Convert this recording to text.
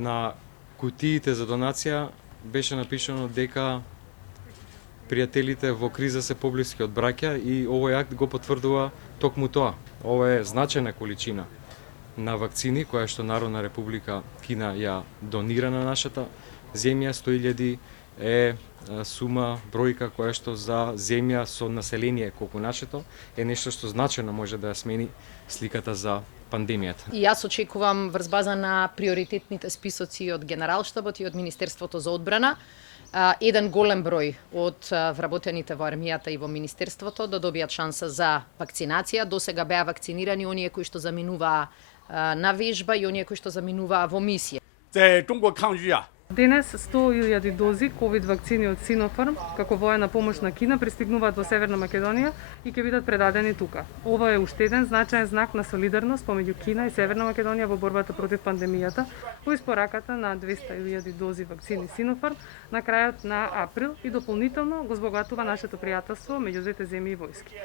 на кутиите за донација беше напишано дека пријателите во криза се поблиски од браќа и овој акт го потврдува токму тоа. Ова е значајна количина на вакцини која што Народна република Кина ја донира на нашата земја. 100.000 е сума, бројка која што за земја со население колку нашето е нешто што значајно може да ја смени сликата за пандемијата. И јас очекувам врз база на приоритетните списоци од Генералштабот и од Министерството за одбрана, еден голем број од вработените во армијата и во Министерството да добијат шанса за вакцинација. До сега беа вакцинирани оние кои што заминуваа на вежба и оние кои што заминуваа во мисија. Денес 100.000 дози ковид вакцини од Синофарм како воена помош на Кина пристигнуваат во Северна Македонија и ќе бидат предадени тука. Ова е уште еден значаен знак на солидарност помеѓу Кина и Северна Македонија во борбата против пандемијата, во испораката на 200.000 дози вакцини Синофарм на крајот на април и дополнително го збогатува нашето пријателство меѓу двете земји и војски.